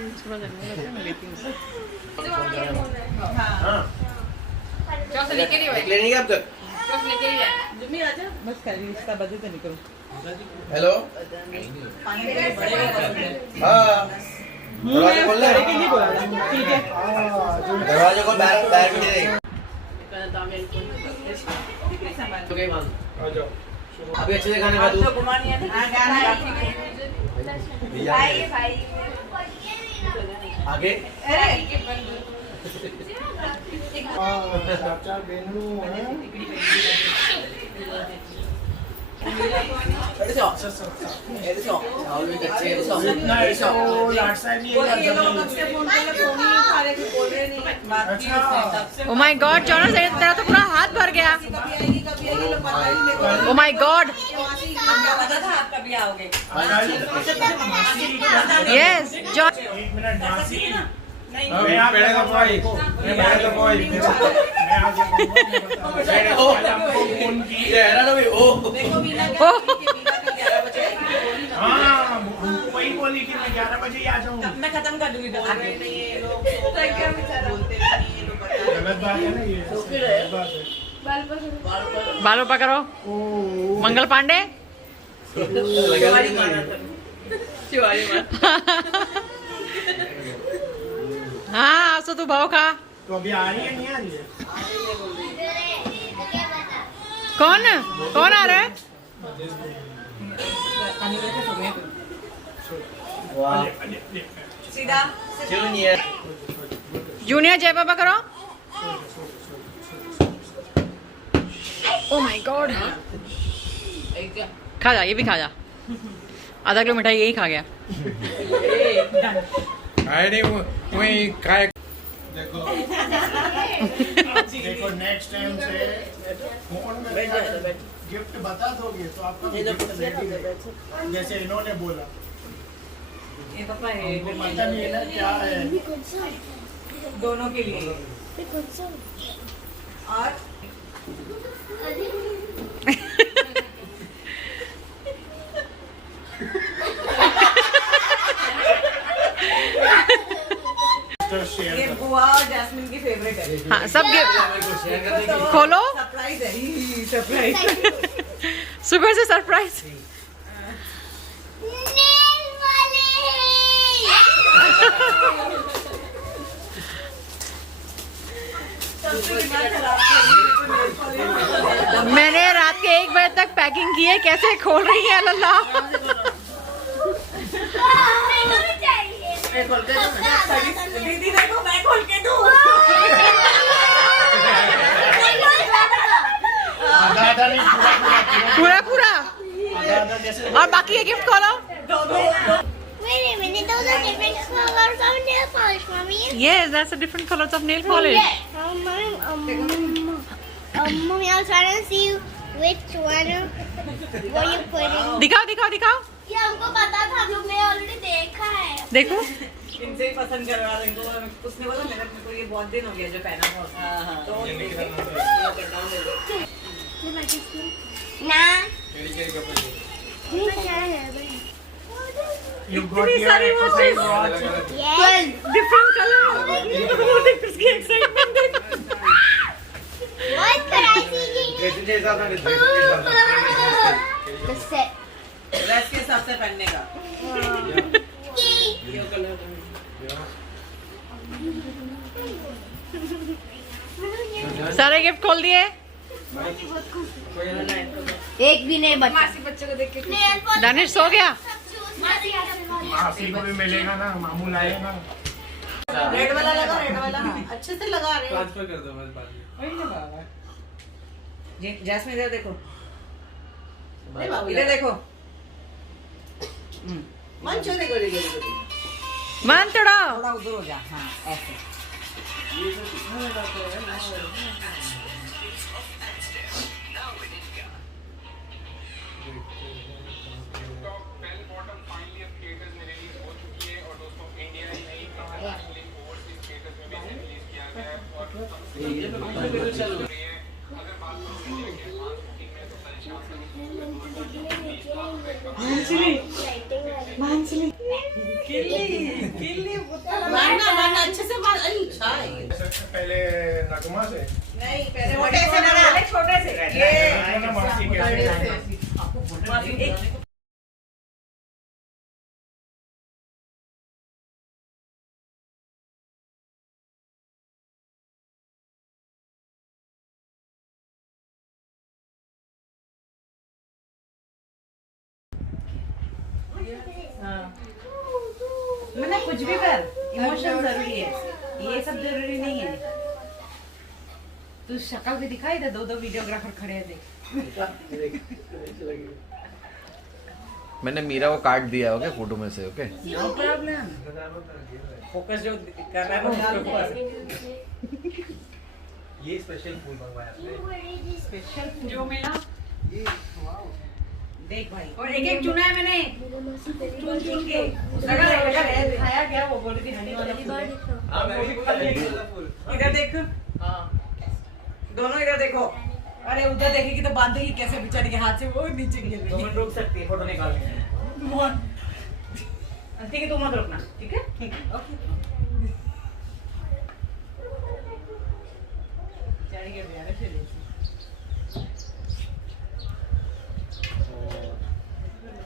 Hello दरवाजे खोल ले। ठीक है दरवाजे खोल, बाहर बाहर भी नहीं। अभी अच्छे से खाने का तू आगे चार बेनू ओ माय गॉड जॉनस, तेरा तो पूरा हाथ भर गया। Oh my god yes John. एक मिनट मासी, मैं आप पहले तो भाई, मैं पहले तो भाई, मैं आ गया। आपको फोन की है ना भाई? ओ हाँ, वही बोली कि मैं 11 बजे ही आ जाऊँ। मैं खत्म कर दूंगी। गलत बात है ना ये, गलत बात है। बालों पकड़ो मंगल पांडे। हाँ सो तू भाव खा। तो अभी आ रही है नहीं आ रही है? कौन कौन आ रहा है? सीधा जूनियर जय बाबा करो। ओ माय गॉड खा जा, ये भी खा जा। आधा किलो मिठाई यही खा गया। नहीं वही खाए। देखो देखो नेक्स्ट टाइम से फोन में गिफ्ट बता दोगे तो आपका गिफ्ट रेडी है, जैसे इन्होंने बोला। ये पापा है, हमको पता नहीं है ना क्या है। दोनों के लिए। और ये बुआ और जैस्मिन की फेवरेट है। हाँ सब गिफ्ट खोलो। सरप्राइज है, सरप्राइज। सुबह से सरप्राइज। मैंने रात के 1 बजे तक पैकिंग की है, कैसे खोल रही है लल्ला। दीदी देखो मैं खोल के दूँ। आधा नहीं, पूरा पूरा। आधा जैसे। और बाकी ये गिफ्ट खोलो। Wait a minute, those are different colors of nail polish, mommy. Yes, that's a different colors of nail polish. Mommy, I was trying to see which one were you putting. दिखाओ दिखाओ दिखाओ। ये हमको पता था, हम लोग ने ऑलरेडी देखा है। देखो इनसे ही पसंद करवा देंगे। उसने बोला मेरे को ये बहुत दिन हो गया जो पहना हुआ। तो ना You got your exercise watch. yes different color। इसकी excitement देख। what could I see the set dress के हिसाब से पहनने का। ये कलर सारे गिफ्ट खोल दिए। एक भी नहीं बचा। बच्चे को देख के दानिश सो गया। मासी को भी मिलेगा ना, मामू लाए ना। रेड वाला लगा, रेड वाला अच्छे से लगा रहे। ट्रांसफर कर दो बस बाद में। जैस्मिन इधर देखो, इधर देखो। मन छोड़े करेगी, मन तोड़ो। थोड़ा उधर हो जा। हाँ ऐसे। किल्ली मारना अच्छे से मार। अरे चाय पहले नगमा से नहीं, पहले छोटे से ना, पहले छोटे से ये ना मासी बड़े के से। मासी एक मैंने कुछ भी कर, इमोशन जरूरी है, ये सब जरूरी नहीं है। तू शक्ल भी दिखाई दे, दो वीडियोग्राफर खड़े हैं देख। मैंने मीरा को काट दिया ओके फोटो में से ओके नो प्रॉब्लम, फोकस जो कर रहा है वो उसके ऊपर। ये स्पेशल फूल मंगवाया स्पेशल जो मिला देख भाई, और एक एक चुना है मैंने, चुन के लगा खाया गया। वो बोल रही थी हनी वाला फूल। इधर देख, दोनों इधर देखो। अरे उधर देखेगी तो बांधेगी कैसे बेचारी के हाथ से, वो नीचे गिर रही है। रोक सकती है फोटो निकाल के। ठीक है, तुम मत रोकना, ठीक है? ठीक है, ओके। चढ़ के बिहार से ले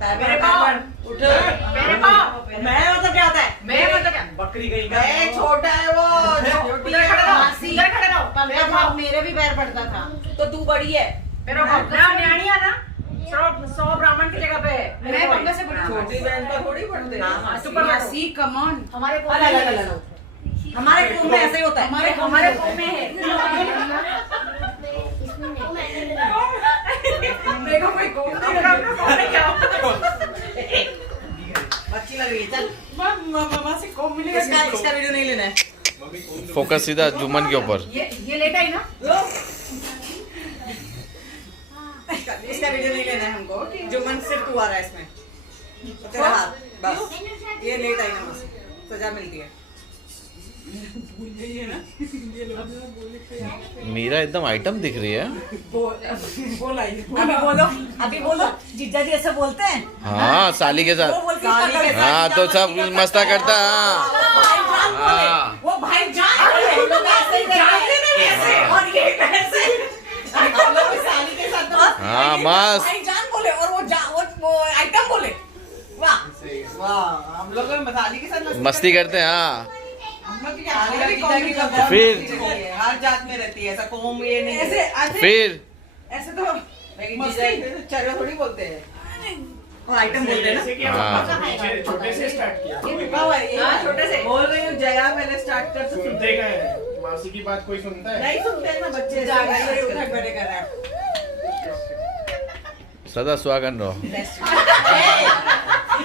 मेरे पाँव उठ, मेरे पाँव। मैं मतलब क्या होता है? मैं मतलब क्या? बकरी गई। मैं छोटा है वो। उधर खड़े रहो। मेरा भाव मेरे भी पैर पड़ता था। तो तू बड़ी है। मेरा भाव न्याणी है ना? 100 ब्राह्मण की जगह पे। मैं पंगा से बड़ी। छोटी बहन पर थोड़ी पड़ते हैं। सुपर मासी कम ऑन। हमारे कुंभ में ऐसे ही होता है। हमारे कुंभ में है। देखो कोई कुंभ नहीं क्या अच्छी लग रही है। चल मामा से कुंभ मिलेगा। इसका वीडियो नहीं लेना है। फोकस सीधा जुम्मन के ऊपर। ये लेट आई ना, इसका वीडियो नहीं लेना है हमको। जुम्मन सिर्फ तू आ रहा है इसमें, तेरा हाथ बस। ये लेट आई ना, सजा मिलती है। मीरा एकदम आइटम दिख रही है। अभी बोलो जीजा जी ऐसे बोलते हैं। हाँ साली के साथ। हाँ तो सब मस्ता करता है। हाँ वो भाई जान और ये कैसे साली के साथ। हाँ मस्त। भाई जान बोले और वो आइटम बोले। वाह वाह, हम लोग मसाली के साथ मस्ती करते हैं। हाँ फिर हर जात में रहती है ऐसा कोम, ये नहीं ऐसे फिर ऐसे तो चलो थोड़ी बोलते हैं, और आइटम बोलते हैं ना। छोटे से स्टार्ट किया। ये रुका हुआ है, ये छोटे से बोल रही हूँ। जया पहले स्टार्ट कर। सुनते गए, मासी की बात कोई सुनता है? नहीं सुनते ना बच्चे। जागा ये उठक बैठे कर रहा है। सदा स्वागत रहो।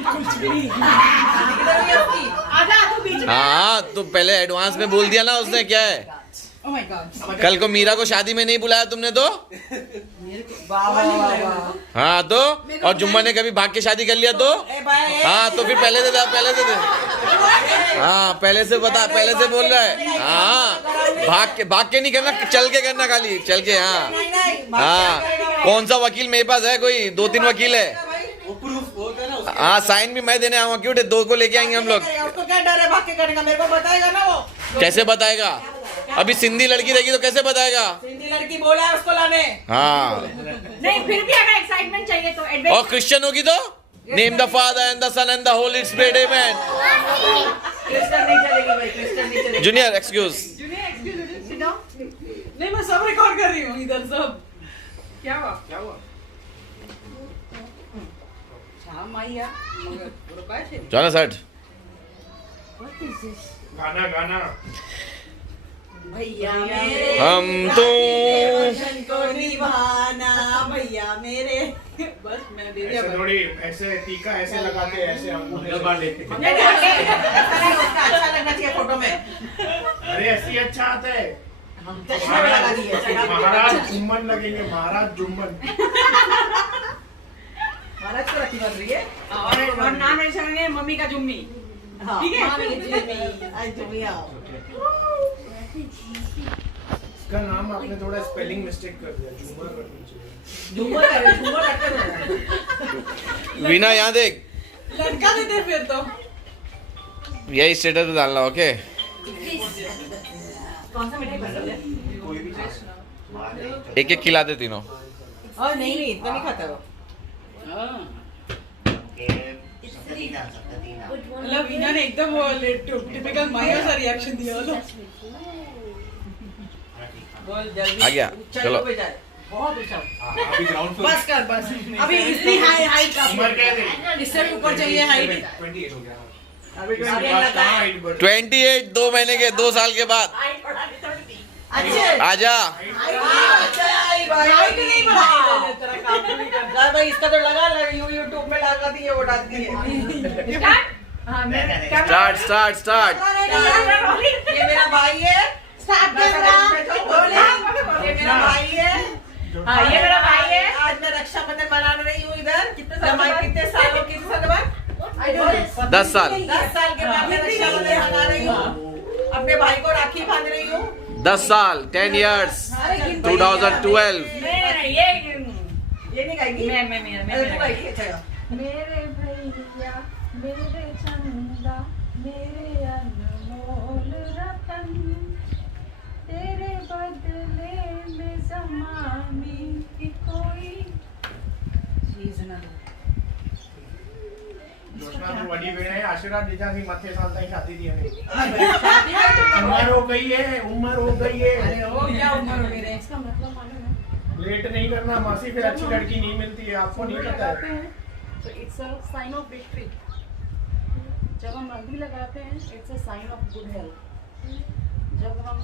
कुछ भी आजा तू बीच में। हाँ तो पहले एडवांस में बोल दिया ना उसने। क्या है ओह माय गॉड, कल को मीरा को शादी में नहीं बुलाया तुमने तो। वाह वाह वाह। हाँ तो और जुम्मा ने कभी भाग के शादी कर लिया तो। हाँ तो फिर पहले से दे। हाँ पहले से बता, पहले से बोल रहा है। हाँ भाग के नहीं करना, चल के करना खाली, चल के। हाँ हाँ कौन सा वकील मेरे पास है? कोई 2-3 वकील है। हाँ साइन भी मैं देने आऊंगा। क्यों 2 को लेके आएंगे हम लोग। उसको क्या डर है भाग के करने का? मेरे को बताएगा ना वो। कैसे बताएगा? अभी सिंधी लड़की रहेगी तो कैसे बताएगा? सिंधी लड़की बोला है उसको लाने। हाँ नहीं फिर भी अगर एक्साइटमेंट चाहिए तो और क्रिश्चियन होगी तो name the father and the son and the holy spirit amen. Christian नहीं चलेगी भाई, क्रिश्चियन नहीं चलेगी। Junior excuse. नहीं मैं सब रिकॉर्ड कर रही हूँ इधर सब। क्या हुआ? माइया चलो सेट। गाना भैया मेरे हम तो मिशन को निभाना, भैया मेरे। बस मैं दे दिया। ऐसे थोड़ी, ऐसे टीका ऐसे लगाते हैं, ऐसे अंगूठे बांध लेते हैं। अच्छा लगना चाहिए फोटो में। अरे ऐसे ही अच्छा आता है। चश्मा भी लगा दिए। महाराज जुम्मन लगेंगे, महाराज जुम्मन। महाराज को रखी बन रही है। और नाम मेंशन है मम्मी का जुम्मी। ठीक है, मम्मी की जुम्मी। आज जुम्मी आओ। इसका नाम आपने थोड़ा स्पेलिंग मिस्टेक कर दिया, झूमर करनी चाहिए। झूमर वीना यहाँ देख। लड़का देते फिर तो। यही स्टेटस पे डालना, ओके? कौन सा मिठाई पसंद है? एक एक खिलाते तीनों। और नहीं इतना नहीं खाता वो। मतलब वीना ने एकदम वो टिपिकल माया सा रिएक्शन दिया लो। बोल जल्दी। आ गया, चलो। बहुत ऊंचा। अभी ग्राउंड फ्लोर बस कर बस। अभी इतनी हाइट उम्र क्या है? इससे ऊपर चाहिए हाइट। 28 हो गया। अभी कहाँ हाइट बढ़ 28 2 महीने के, 2 साल के बाद। अच्छे आजा। हाइट नहीं बढ़ाई तेरा काम नहीं करता भाई। इसका तो लगा यूट्यूब में लगा दी है, वो डालती है। स्टार्ट। ये मेरा भाई है। स्टार्ट ये मेरा भाई है। हाँ ये मेरा भाई है। आज मैं रक्षाबंधन मनाने रही हूँ इधर। कितने साल के बाद? 10 साल। 10 साल के बाद मैं रक्षाबंधन मना रही हूँ। अपने भाई को राखी बांध रही हूँ। 10 साल, 10 years, 2012। ये नहीं खाएगी? मैं खाएगी। अच्छा मेरे भैया मेरे चंदा मेरे अनमोल रतन तेरे बदले में ज़माने की कोई चीज़ न दो। जोशना तो बड़ी बहन है, आशीर्वाद दीजा की मथे साल तक शादी दी है। अच्छा। उम्र हो गई है। अरे ओ क्या उम्र हो गई रे? इसका मतलब मालूम है? लेट नहीं करना मासी, फिर अच्छी लड़की नहीं मिलती है, आपको नहीं पता है। तो it's a sign of victory. जब हम हल्दी लगाते हैं it's a sign of good health. जब हम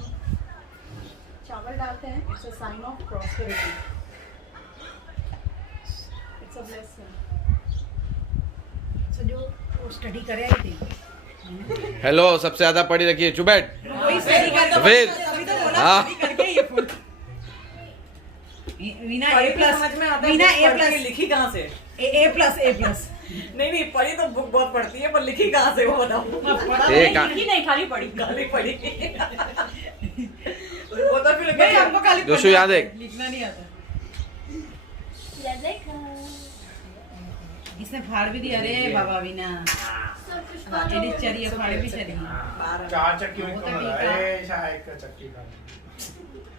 चावल डालते हैं it's a sign of prosperity. It's a blessing. जो वो स्टडी करे आई थी। हेलो, सबसे ज्यादा पढ़ी रखी है, चुप बैठ। वही स्टडी करता फिर? तभी तो बोला हाँ। स्टडी करके ये फुल। वीना A+ समझ में आता है। वीना A+ लिखी कहाँ से? A+। नहीं पढ़ी तो बुक बहुत पढ़ती है, पर लिखी कहाँ से वो बताओ। लिखी नहीं खाली पड़ी। गाली पढ़ी। वो तो फिर नहीं हमको गाली जोशु याद है? लिखना नहीं आता। Yeah, they come. इसने फाड़ भी दिया रे बाबा वीना। एडिट चरी फाड़ भी चरी। 4 चक्की में कौन है? ए शायद का चक्की का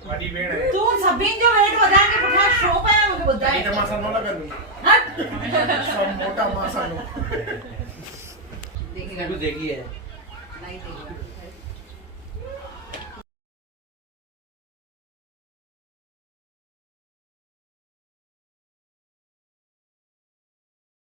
बड़ी बहन है। तू सभी जो रेट बता के पुठा शो पे है मुझे बता। ये मसाला लगा लूं। हट। सब मोटा मसाला। देखिए देखिए नहीं देखिए।